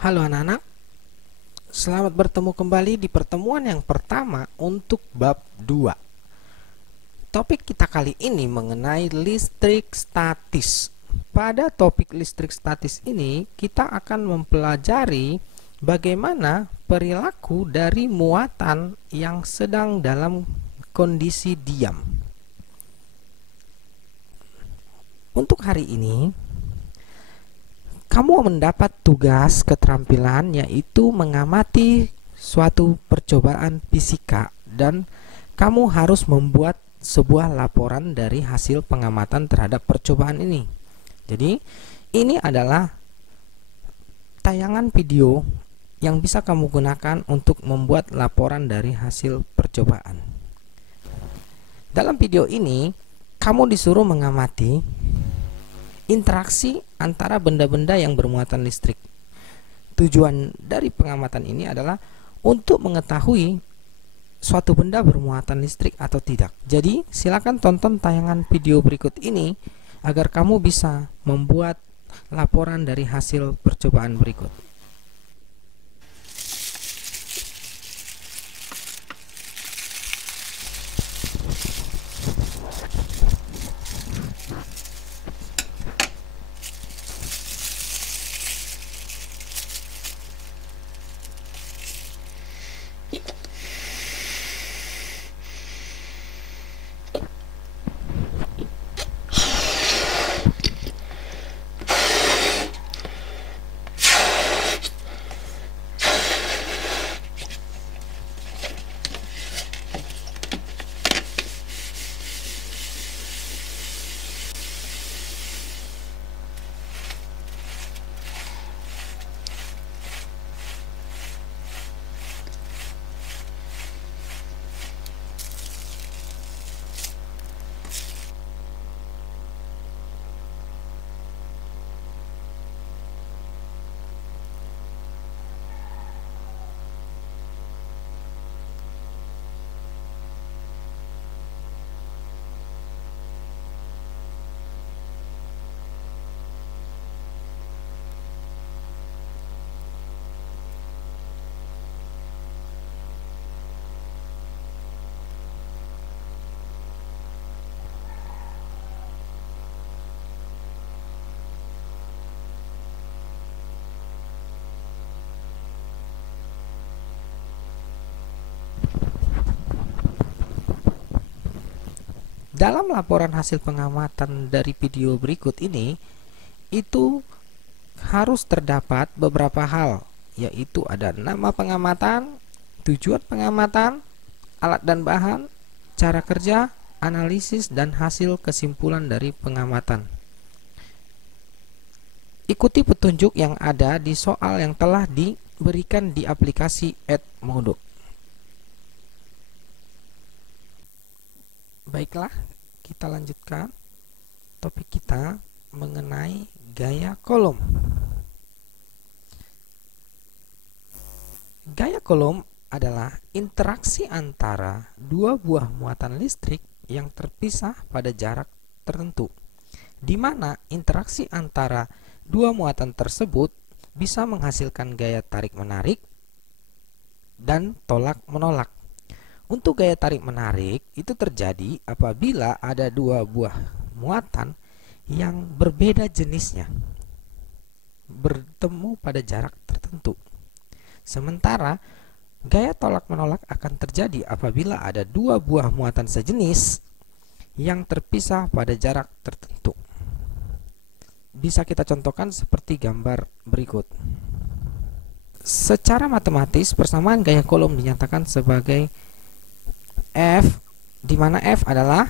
Halo anak-anak, selamat bertemu kembali di pertemuan yang pertama untuk bab 2. Topik kita kali ini mengenai listrik statis. Pada topik listrik statis ini, kita akan mempelajari bagaimana perilaku dari muatan yang sedang dalam kondisi diam. Untuk hari ini, kamu mendapat tugas keterampilan yaitu mengamati suatu percobaan fisika dan kamu harus membuat sebuah laporan dari hasil pengamatan terhadap percobaan ini. Jadi, ini adalah tayangan video yang bisa kamu gunakan untuk membuat laporan dari hasil percobaan. Dalam video ini, kamu disuruh mengamati interaksi antara benda-benda yang bermuatan listrik. Tujuan dari pengamatan ini adalah untuk mengetahui suatu benda bermuatan listrik atau tidak. Jadi, silakan tonton tayangan video berikut ini agar kamu bisa membuat laporan dari hasil percobaan berikut. Dalam laporan hasil pengamatan dari video berikut ini, itu harus terdapat beberapa hal, yaitu ada nama pengamatan, tujuan pengamatan, alat dan bahan, cara kerja, analisis, dan hasil kesimpulan dari pengamatan. Ikuti petunjuk yang ada di soal yang telah diberikan di aplikasi Edmodo. Baiklah, kita lanjutkan topik kita mengenai gaya Coulomb. Gaya Coulomb adalah interaksi antara dua buah muatan listrik yang terpisah pada jarak tertentu, di mana interaksi antara dua muatan tersebut bisa menghasilkan gaya tarik-menarik dan tolak-menolak. Untuk gaya tarik-menarik itu terjadi apabila ada dua buah muatan yang berbeda jenisnya bertemu pada jarak tertentu. Sementara gaya tolak-menolak akan terjadi apabila ada dua buah muatan sejenis yang terpisah pada jarak tertentu. Bisa kita contohkan seperti gambar berikut. Secara matematis, persamaan gaya Coulomb dinyatakan sebagai F, di mana F adalah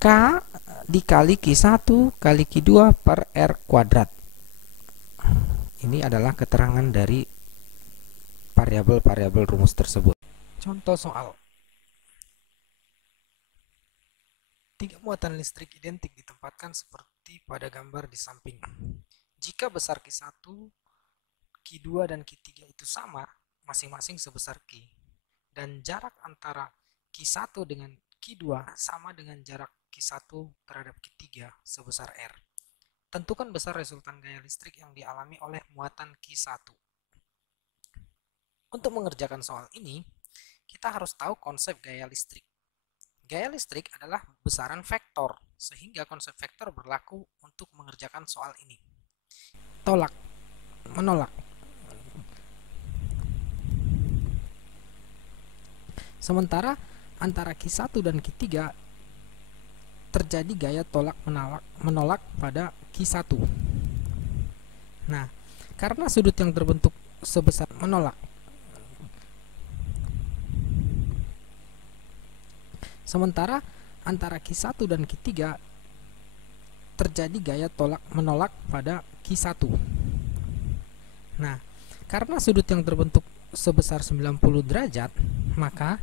K dikali Q1 kali Q2 per R kuadrat. Ini adalah keterangan dari variabel-variabel rumus tersebut. Contoh soal. Tiga muatan listrik identik ditempatkan seperti pada gambar di samping. Jika besar Q1, Q2, dan Q3 itu sama, masing-masing sebesar Q, dan jarak antara Q1 dengan Q2 sama dengan jarak Q1 terhadap Q3 sebesar R. Tentukan besar resultan gaya listrik yang dialami oleh muatan Q1. Untuk mengerjakan soal ini, kita harus tahu konsep gaya listrik. Gaya listrik adalah besaran vektor, sehingga konsep vektor berlaku untuk mengerjakan soal ini. Tolak, menolak. Sementara antara Q1 dan Q3 terjadi gaya tolak menolak pada Q1. Nah, karena sudut yang terbentuk sebesar menolak, sementara antara Q1 dan Q3 terjadi gaya tolak menolak pada Q1. Nah, karena sudut yang terbentuk sebesar 90 derajat, maka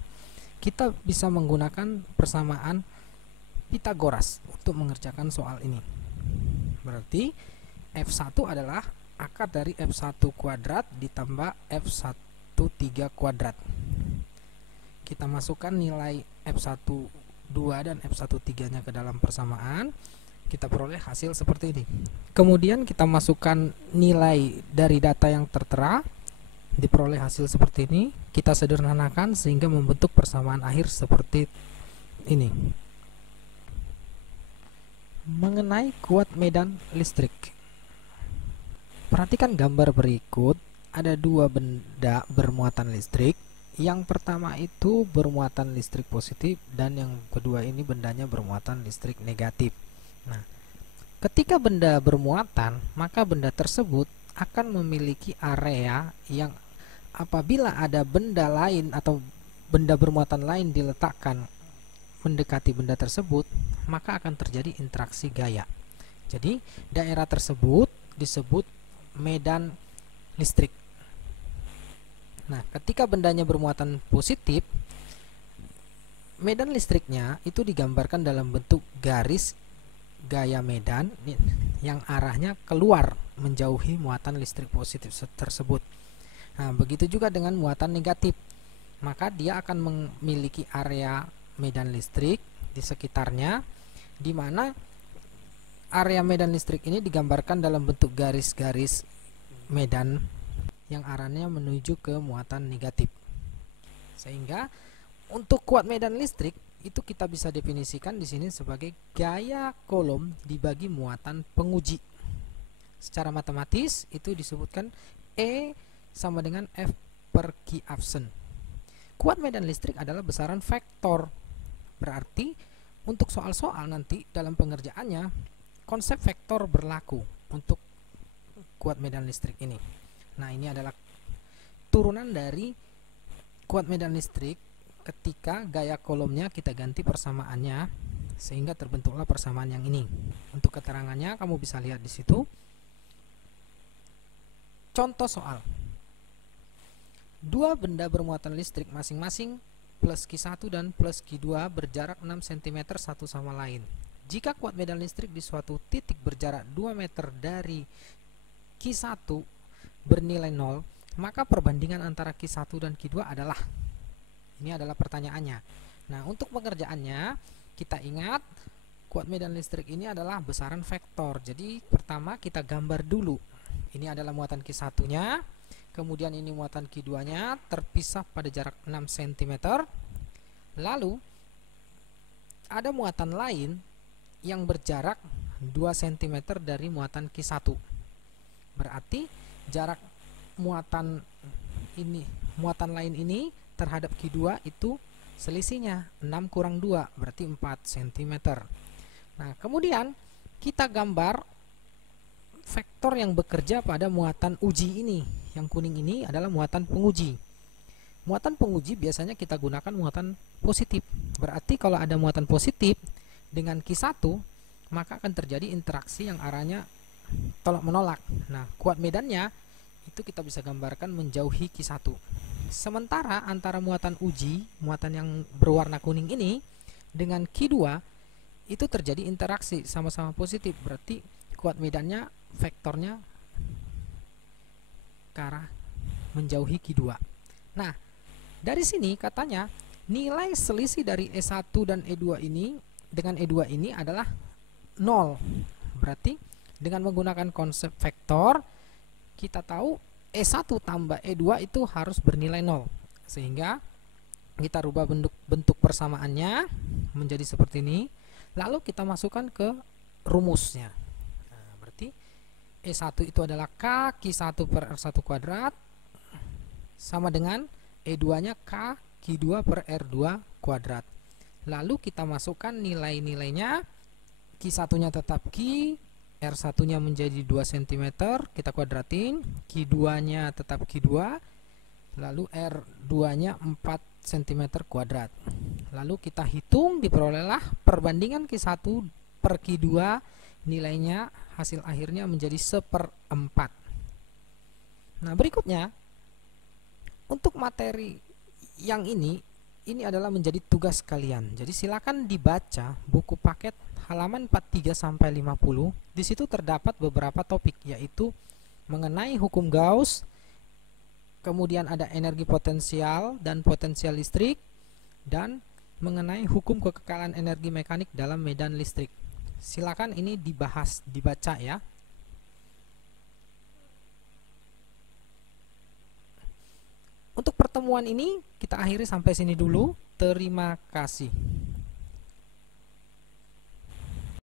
kita bisa menggunakan persamaan Pitagoras untuk mengerjakan soal ini. Berarti F1 adalah akar dari F1 kuadrat ditambah F1 kuadrat. Kita masukkan nilai F1 2 dan F1 3 nya ke dalam persamaan, kita peroleh hasil seperti ini. Kemudian kita masukkan nilai dari data yang tertera, diperoleh hasil seperti ini. Kita sederhanakan sehingga membentuk persamaan akhir seperti ini. Mengenai kuat medan listrik, perhatikan gambar berikut. Ada dua benda bermuatan listrik. Yang pertama itu bermuatan listrik positif, dan yang kedua ini bendanya bermuatan listrik negatif. Nah, ketika benda bermuatan, maka benda tersebut akan memiliki area yang apabila ada benda lain atau benda bermuatan lain diletakkan mendekati benda tersebut, maka akan terjadi interaksi gaya. Jadi daerah tersebut disebut medan listrik. Nah, ketika bendanya bermuatan positif, medan listriknya itu digambarkan dalam bentuk garis gaya medan yang arahnya keluar menjauhi muatan listrik positif tersebut. Nah, begitu juga dengan muatan negatif, maka dia akan memiliki area medan listrik di sekitarnya, di mana area medan listrik ini digambarkan dalam bentuk garis-garis medan yang arahnya menuju ke muatan negatif. Sehingga untuk kuat medan listrik itu kita bisa definisikan di sini sebagai gaya kolom dibagi muatan penguji. Secara matematis itu disebutkan E sama dengan F per Q absen. Kuat medan listrik adalah besaran vektor. Berarti untuk soal-soal nanti dalam pengerjaannya konsep vektor berlaku untuk kuat medan listrik ini. Nah, ini adalah turunan dari kuat medan listrik ketika gaya kolomnya kita ganti persamaannya sehingga terbentuklah persamaan yang ini. Untuk keterangannya kamu bisa lihat di situ. Contoh soal. Dua benda bermuatan listrik masing-masing plus Q1 dan plus Q2 berjarak 6 cm satu sama lain. Jika kuat medan listrik di suatu titik berjarak 2 meter dari Q1 bernilai 0, maka perbandingan antara Q1 dan Q2 adalah, ini adalah pertanyaannya. Nah, untuk pengerjaannya kita ingat kuat medan listrik ini adalah besaran vektor. Jadi pertama kita gambar dulu. Ini adalah muatan Q1 nya, kemudian ini muatan Q2 nya terpisah pada jarak 6 cm. Lalu ada muatan lain yang berjarak 2 cm dari muatan Q1. Berarti jarak muatan lain ini terhadap Q2 itu selisihnya 6 kurang 2, berarti 4 cm. Nah, kemudian kita gambar vektor yang bekerja pada muatan uji ini. Yang kuning ini adalah muatan penguji. Muatan penguji biasanya kita gunakan muatan positif. Berarti kalau ada muatan positif dengan Q1, maka akan terjadi interaksi yang arahnya tolak menolak. Nah, kuat medannya itu kita bisa gambarkan menjauhi Q1. Sementara antara muatan uji, muatan yang berwarna kuning ini dengan Q2 itu terjadi interaksi sama-sama positif. Berarti kuat medannya vektornya ke arah menjauhi Q2. Nah, dari sini katanya nilai selisih dari E1 dan E2 ini dengan E2 ini adalah 0. Berarti dengan menggunakan konsep vektor kita tahu E1 tambah E2 itu harus bernilai 0. Sehingga kita rubah bentuk persamaannya menjadi seperti ini. Lalu kita masukkan ke rumusnya. Nah, berarti E1 itu adalah K Q1 per R1 kuadrat sama dengan E2-nya K Q2 per R2 kuadrat. Lalu kita masukkan nilai-nilainya. Q1-nya tetap Q, R1-nya menjadi 2 cm, kita kuadratin. Q2-nya tetap Q2, lalu R2-nya 4 cm kuadrat. Lalu kita hitung, diperolehlah perbandingan Q1 per Q2, nilainya hasil akhirnya menjadi 1/4. Nah, berikutnya untuk materi yang ini adalah menjadi tugas kalian. Jadi silakan dibaca buku paket halaman 43 sampai 50. Di situ terdapat beberapa topik, yaitu mengenai hukum Gauss, kemudian ada energi potensial dan potensial listrik, dan mengenai hukum kekekalan energi mekanik dalam medan listrik. Silakan ini dibahas, dibaca ya. Untuk pertemuan ini kita akhiri sampai sini dulu. Terima kasih.